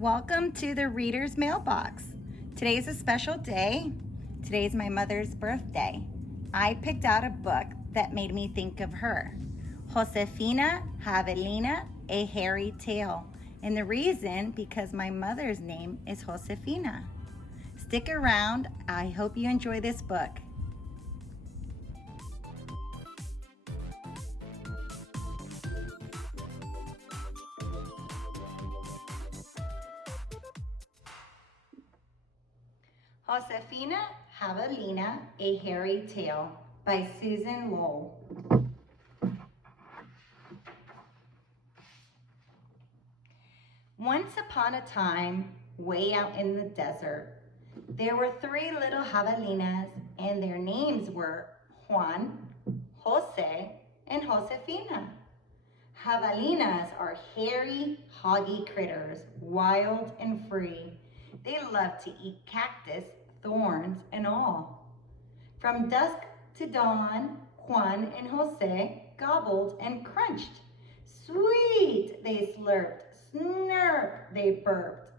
Welcome to the Readers Mailbox. Today's a special day. Today's my mother's birthday. I picked out a book that made me think of her. Josefina Javelina, A Hairy Tale. And the reason, because my mother's name is Josefina. Stick around. I hope you enjoy this book. Josefina Javelina, A Hairy Tale by Susan Lowell. Once upon a time, way out in the desert, there were three little javelinas, and their names were Juan, Jose, and Josefina. Javelinas are hairy, hoggy critters, wild and free. They love to eat cactus, thorns, and all. From dusk to dawn, Juan and Jose gobbled and crunched. Sweet, they slurped. Snurp, they burped.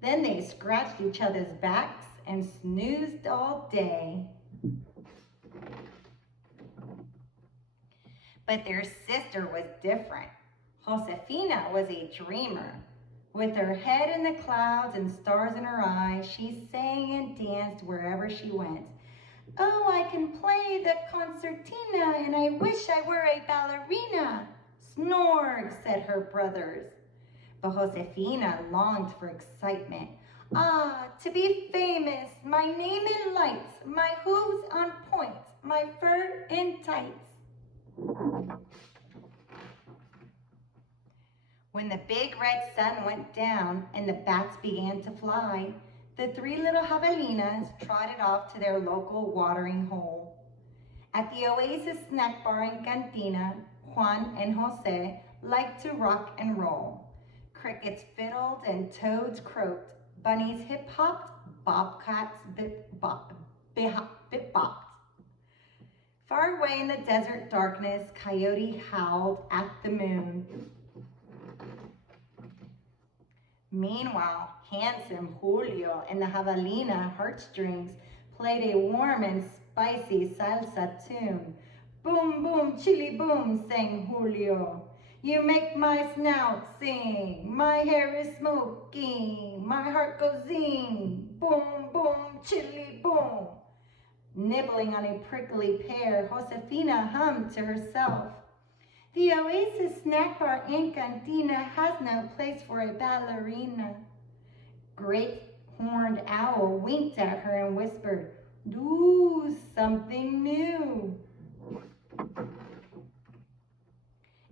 Then they scratched each other's backs and snoozed all day. But their sister was different. Josefina was a dreamer. With her head in the clouds and stars in her eyes, she sang and danced wherever she went. Oh, I can play the concertina, and I wish I were a ballerina. Snorg, said her brothers. But Josefina longed for excitement. Ah, to be famous, my name in lights, my hooves on point, my fur in tights. When the big red sun went down and the bats began to fly, the three little javelinas trotted off to their local watering hole. At the Oasis snack bar in Cantina, Juan and Jose liked to rock and roll. Crickets fiddled and toads croaked. Bunnies hip-hopped, bobcats bip-bopped. Far away in the desert darkness, coyote howled at the moon. Meanwhile, handsome Julio and the javelina heartstrings played a warm and spicy salsa tune. Boom, boom, chili boom, sang Julio. You make my snout sing, my hair is smoking, my heart goes zing. Boom, boom, chili boom. Nibbling on a prickly pear, Josefina hummed to herself. The Oasis snack bar in Cantina has no place for a ballerina. Great horned owl winked at her and whispered, do something new.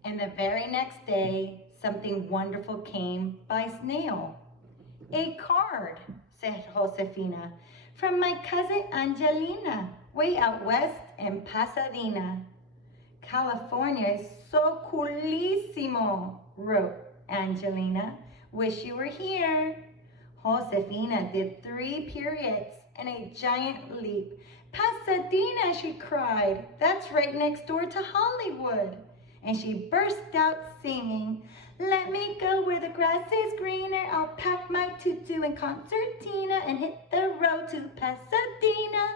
And the very next day, something wonderful came by snail. A card, said Josefina, from my cousin Angelina, way out west in Pasadena. California is so coolissimo, wrote Angelina. Wish you were here. Josefina did 3 periods and a giant leap. Pasadena, she cried. That's right next door to Hollywood. And she burst out singing, let me go where the grass is greener. I'll pack my tutu and concertina and hit the road to Pasadena.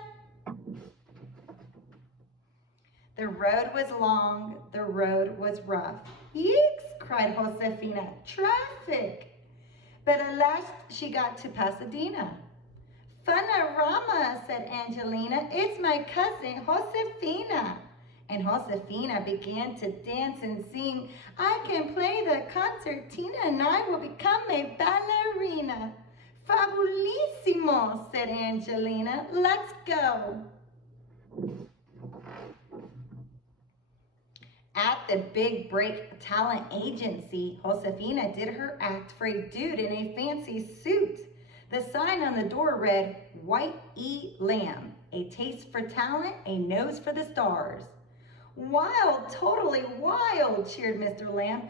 The road was long, the road was rough. Yeeks, cried Josefina, traffic. But at last she got to Pasadena. Funorama, said Angelina, it's my cousin Josefina. And Josefina began to dance and sing, I can play the concertina and I will become a ballerina. Fabulissimo, said Angelina, let's go. At the Big Break Talent Agency, Josefina did her act for a dude in a fancy suit. The sign on the door read, White E. Lamb, a taste for talent, a nose for the stars. Wild, totally wild, cheered Mr. Lamb.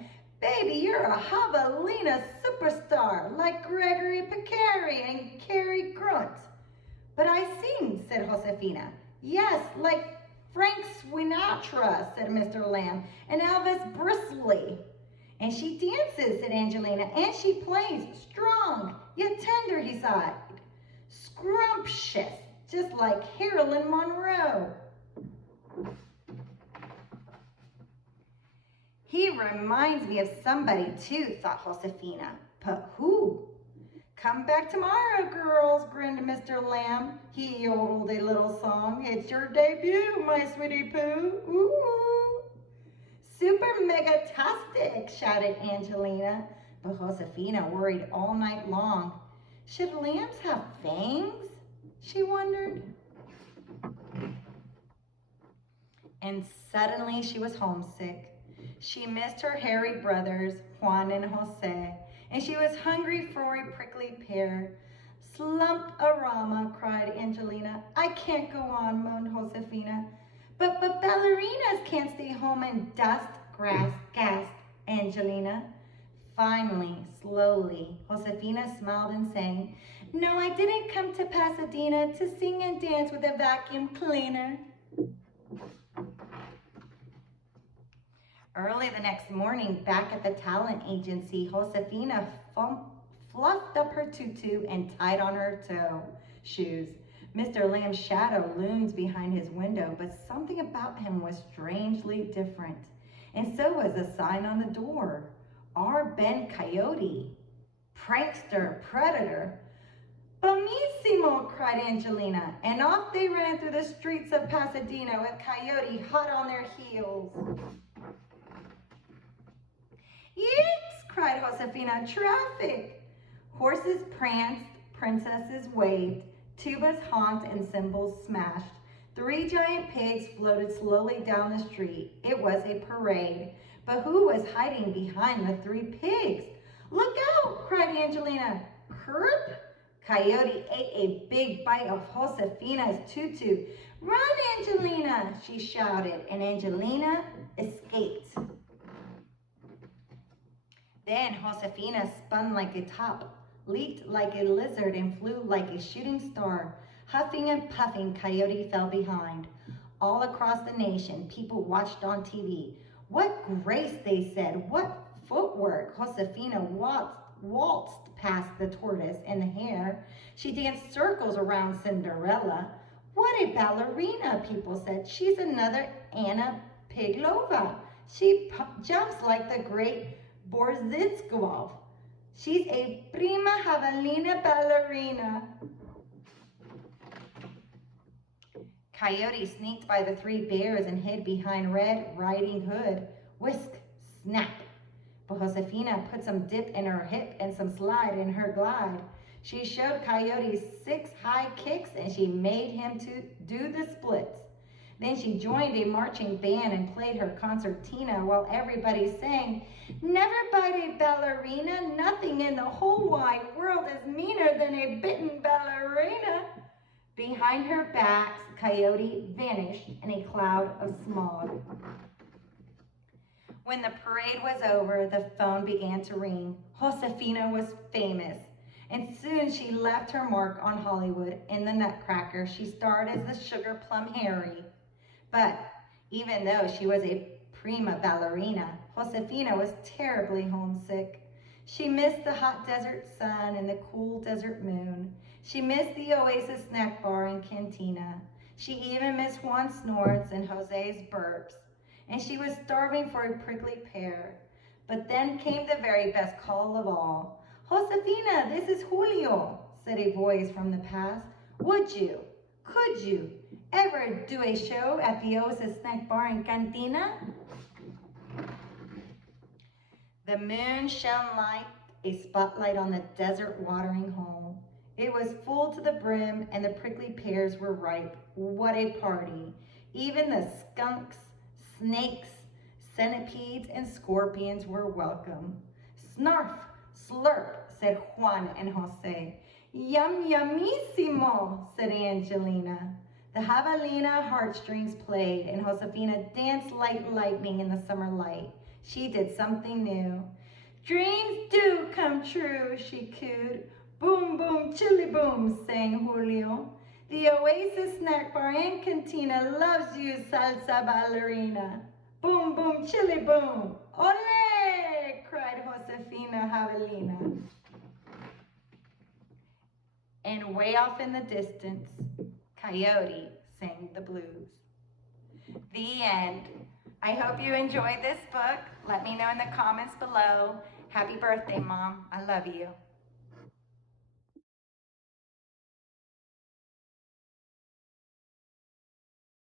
Baby, you're a javelina superstar, like Gregory Peccary and Cary Grant. But I sing, said Josefina. Yes, like Frank Sinatra, said Mr. Lamb, and Elvis Presley. And she dances, said Angelina, and she plays strong long, yet tender, he sighed. Scrumptious, just like Marilyn Monroe. He reminds me of somebody too, thought Josefina. But who? Come back tomorrow, girls, grinned Mr. Lamb. He yodeled a little song. It's your debut, my sweetie poo. Ooh. Super mega-tastic, shouted Angelina. But Josefina worried all night long. Should lambs have fangs? She wondered. And suddenly she was homesick. She missed her hairy brothers, Juan and Jose, and she was hungry for a prickly pear. Slump-a-rama, cried Angelina. I can't go on, moaned Josefina. But ballerinas can't stay home and dust grass, gasped Angelina. Finally, slowly, Josefina smiled and sang, No, I didn't come to Pasadena to sing and dance with a vacuum cleaner. Early the next morning, back at the talent agency, Josefina fluffed up her tutu and tied on her toe shoes. Mr. Lamb's shadow looms behind his window, but something about him was strangely different. And so was the sign on the door. R. Ben Coyote, prankster, predator. Bonissimo, cried Angelina, and off they ran through the streets of Pasadena with Coyote hot on their heels. Yikes, cried Josefina, traffic! Horses pranced, princesses waved, tubas honked, and cymbals smashed. 3 giant pigs floated slowly down the street. It was a parade. But who was hiding behind the 3 pigs? Look out, cried Angelina. Herp! Coyote ate a big bite of Josefina's tutu. Run, Angelina, she shouted, and Angelina escaped. Then Josefina spun like a top, leaped like a lizard, and flew like a shooting star. Huffing and puffing, Coyote fell behind. All across the nation, people watched on TV. What grace, they said. What footwork. Josefina waltzed past the tortoise and the hare. She danced circles around Cinderella. What a ballerina, people said. She's another Anna Piglova. She jumps like the great Borzitskov. She's a prima javelina ballerina. Coyote sneaked by the 3 bears and hid behind Red Riding Hood. Whisk, snap. But Josefina put some dip in her hip and some slide in her glide. She showed Coyote 6 high kicks and she made him to do the splits. Then she joined a marching band and played her concertina while everybody sang, Never bite a ballerina, nothing in the whole wide world is meaner than a bitten ballerina. Behind her backs, Coyote vanished in a cloud of smog. When the parade was over, the phone began to ring. Josefina was famous, and soon she left her mark on Hollywood. In the Nutcracker, she starred as the Sugar Plum Harry. But even though she was a prima ballerina, Josefina was terribly homesick. She missed the hot desert sun and the cool desert moon. She missed the Oasis snack bar and cantina. She even missed Juan's snorts and Jose's burps. And she was starving for a prickly pear. But then came the very best call of all. Josefina, this is Julio, said a voice from the past. Would you, could you, ever do a show at the Oasis snack bar and cantina? The moon shone like a spotlight on the desert watering hole. It was full to the brim and the prickly pears were ripe. What a party. Even the skunks, snakes, centipedes, and scorpions were welcome. Snarf, slurp, said Juan and Jose. Yum, yummissimo, said Angelina. The javelina heartstrings played, and Josefina danced like lightning in the summer light. She did something new. Dreams do come true, she cooed. Boom, boom, chili boom, sang Julio. The Oasis snack bar and cantina loves you, salsa ballerina. Boom, boom, chili boom. Ole, cried Josefina Javelina. and way off in the distance, Coyote sang the blues. The end. I hope you enjoyed this book. Let me know in the comments below. Happy birthday, Mom. I love you.